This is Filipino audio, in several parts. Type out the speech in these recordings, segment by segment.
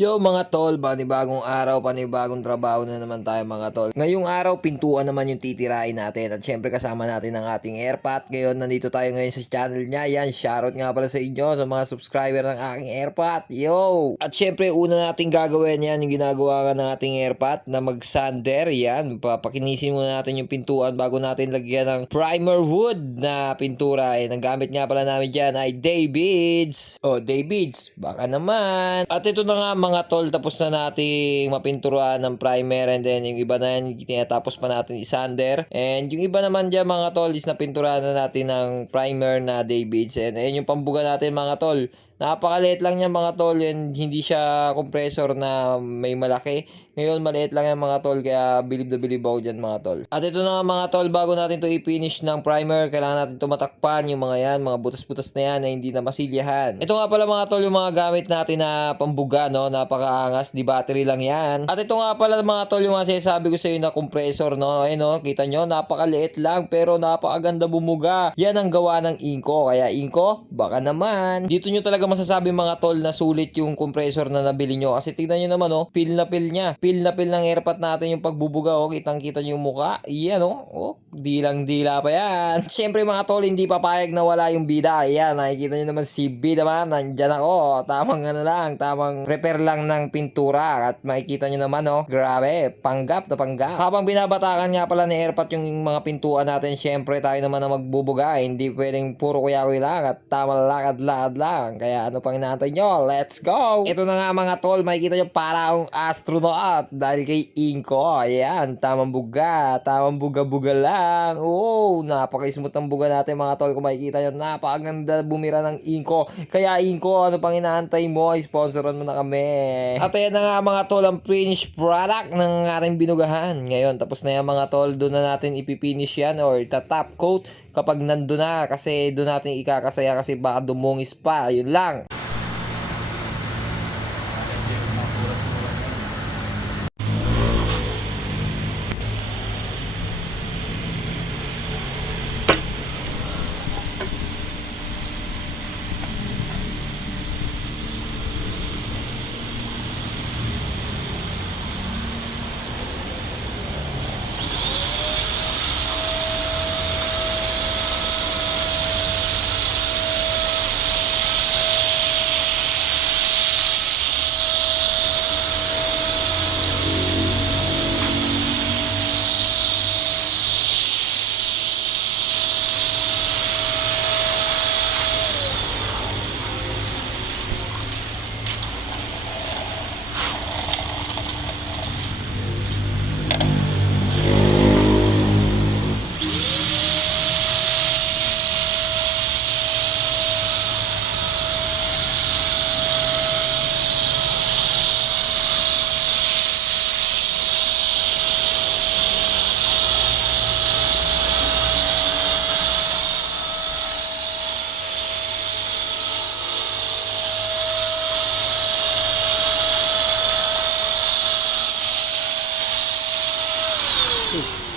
Yo mga tol, panibagong araw, panibagong trabaho na naman tayo mga tol. Ngayong araw, pintuan naman yung titirain natin. At syempre kasama natin ang ating airpot. Ngayon, nandito tayo ngayon sa channel niya. Yan, shoutout nga pala sa inyo, sa mga subscriber ng aking airpot. Yo! At syempre, una natin gagawin yan, yung ginagawa ng ating airpot na mag-sander. Yan, papakinisin muna natin yung pintuan bago natin lagyan ng primer wood na pintura. Ang gamit nga pala namin dyan ay Davids. Oh, Davids, baka naman. At ito na nga mga tol, tapos na nating mapinturuan ng primer, and then yung iba na yan, tinatapos pa natin isander. And yung iba naman dyan mga tol is napinturahan na natin ng primer na Davids. And ayun yung pambuga natin mga tol. Napakaliit lang niya mga tol, and hindi siya compressor na may malaki. Ngayon maliit lang yan mga tol, kaya bilib na bilib ako dyan mga tol. At ito na nga mga tol, bago natin to i-finish ng primer, kailangan natin tumatakpan yung mga yan, mga butas-butas na yan na hindi na masilyahan. Ito nga pala mga tol, yung mga gamit natin na pambuga, no? Napakaangas, di battery lang yan. At ito nga pala mga tol, yung mga sinasabi ko sa iyo na compressor, no? Ayun, no? Kita nyo, napakaliit lang pero napakaganda bumuga. Yan ang gawa ng Inco. Kaya Inco, baka naman. Dito nyo talaga masasabi mga tol na sulit yung compressor na nabili nyo. Kasi tignan nyo naman, oh, feel na feel niya. Feel na feel ng airpot natin yung pagbubuga, oh. Kitang-kita nyo yung muka. Iyan, oh. Oh, dilang-dila pa yan. Siyempre mga tol, hindi papayag na wala yung bida. Ayan, nakikita nyo naman si B naman. Nandyan ako. Tamang ano lang, tamang repair lang ng pintura. At makikita nyo naman, oh, grabe, panggap na panggap. Habang binabatakan nga pala ni airpot yung mga pintuan natin, siyempre tayo naman na magbubuga. Hindi pwedeng puro kuyawi lang at tamang lakad-lakad lang. Kaya ano pang inaantay nyo? Let's go! Ito na nga mga tol, makikita nyo para akong astronaut dahil kay Inco. Ayan, tamang buga-buga lang. Oh, napaka-smooth ang buga natin mga tol. Kung makikita nyo, napakaganda bumira ng Inco. Kaya Inco, ano pang inaantay mo? Sponsoran mo na kami. At ayan na nga mga tol, ang finished product ng ating binugahan. Ngayon, tapos na yan mga tol, doon na natin ipipinish yan or top coat kapag nandun na, kasi doon natin ikakasaya kasi baka dumungis pa. Yun lang.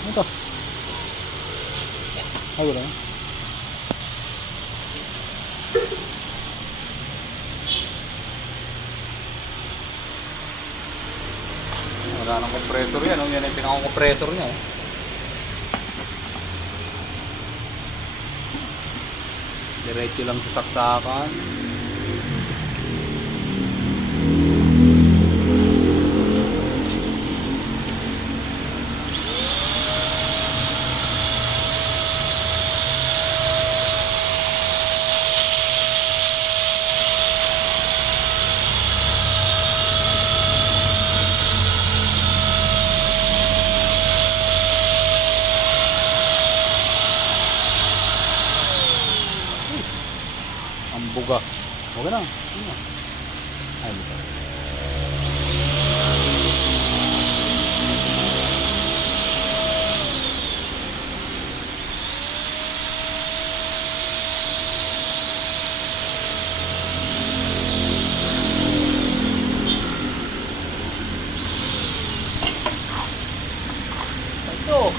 Ano to? Ay, wala. Wala nang compressor yan. Oh. Yan yung pinaka-compressor niya. Oh. Diretso lang sa saksakan. Ang buga. Buga na. Ano na? Ay, buga. Ito.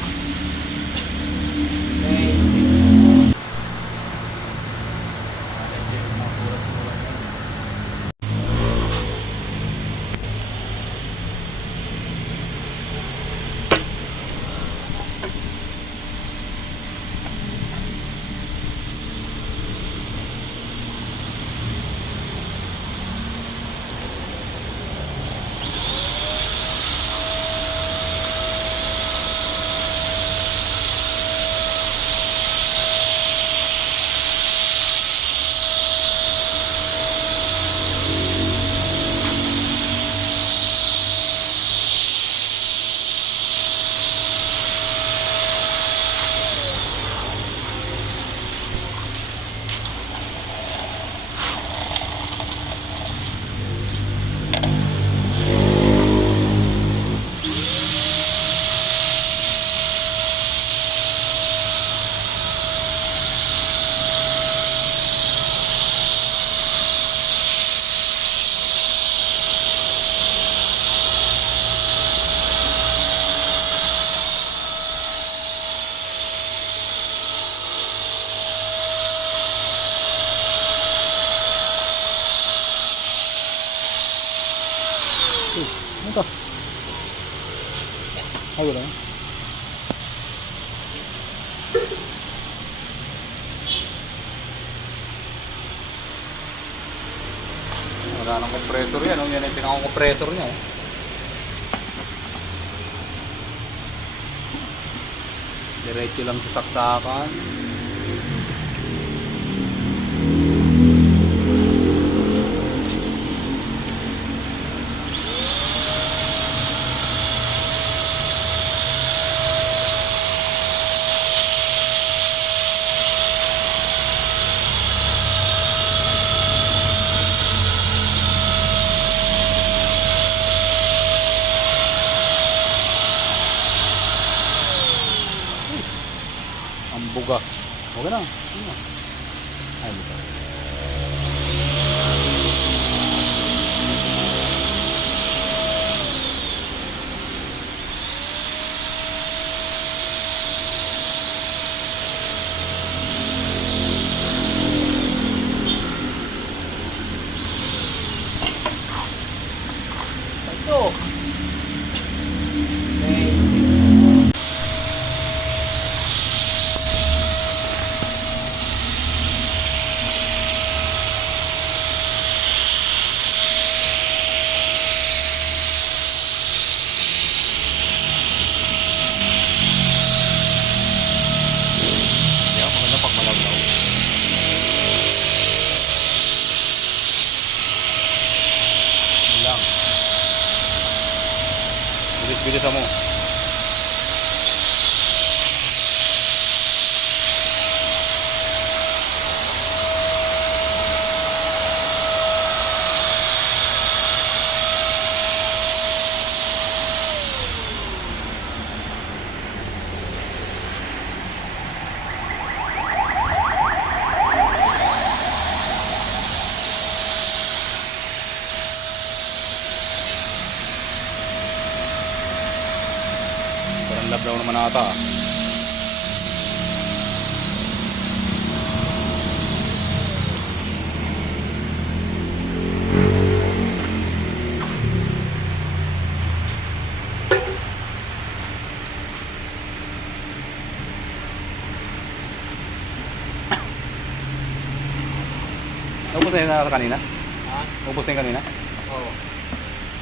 Ano to? Ay, wala. Wala nang compressor yan. Oh. Yan yung pinaka-compressor niya. Oh. Diretso lang sa saksakan. Ang buga. Huwag na. Ano? Ay, dito. Ito. Basic. Yan, maganda pag malablaw. Yun lang. Bilis-bilis mo. Parang lablaw naman ata. Ubus na yun na kanina? Ha? Ubus na yun kanina? Oo.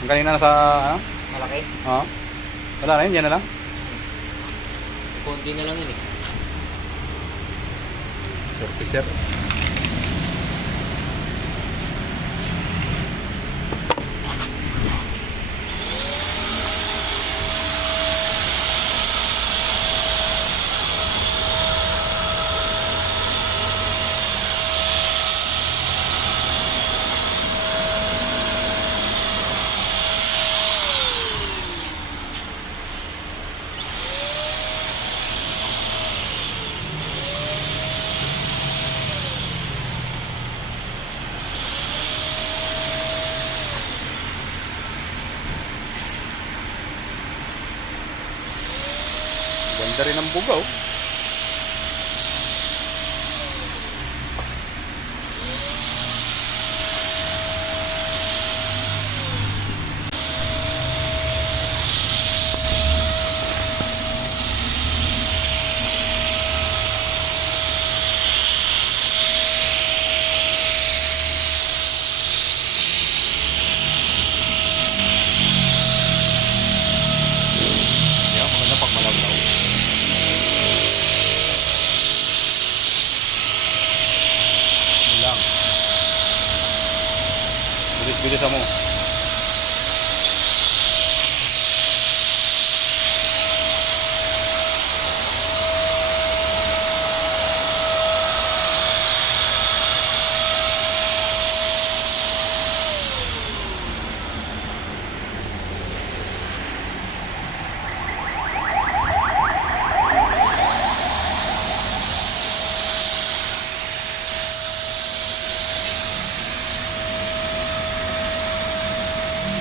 Yung kanina nasa ano? Malaki? Oo. Wala na yun, yan na lang. Konti na lang yun eh. Surfacer. Ganda rin ang bugaw. Yan, maganda pag malablaw. Yun lang. Bilis-bilis mo.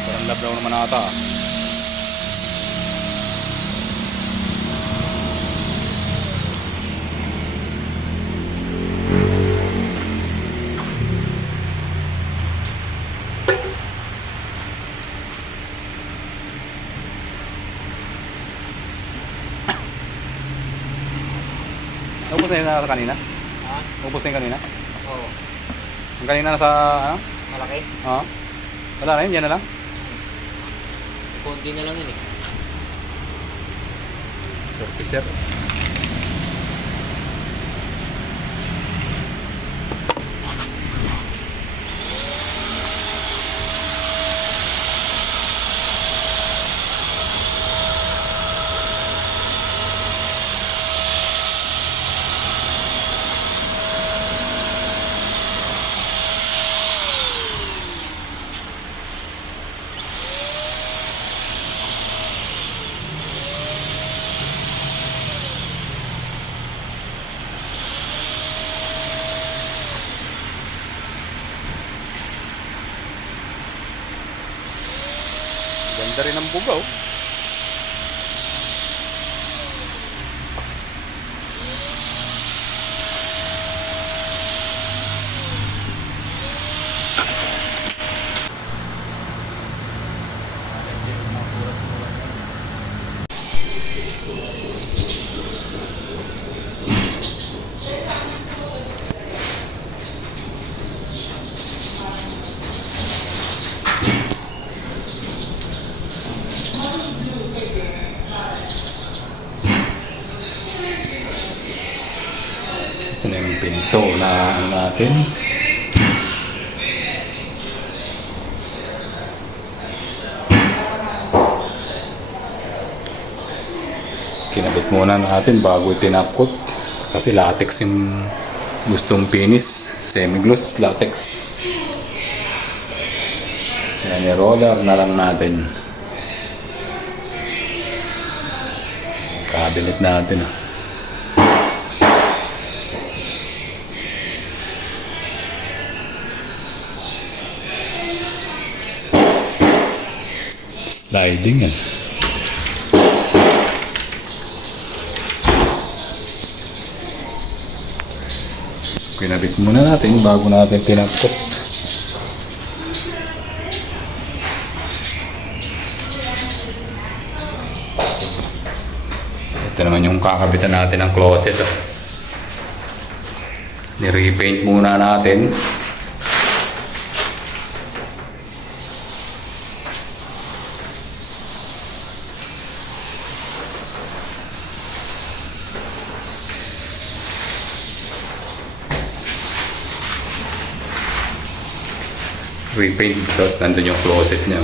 Parang lablaw naman ata. Naubos na yun na kanina? Ha? Naubos na yun kanina? Oo. Yung kanina nasa, ano? Malaki? Oo. Wala na yun, yan na lang. Konti na lang yun eh. Surfacer. Ganda rin ang bugaw. Ito na yung pinto na ano natin. Kinabit muna natin bago tinapkot. Kasi latex yung gustong finish. Semi-gloss latex. Yan, i-roller na lang natin. Cabinet natin. Sliding yan. Kinabit muna natin bago natin tinapkot. Ito naman yung kakabitan natin ng closet. Ni-repaint muna natin. Repaint because nandun yung closet niya.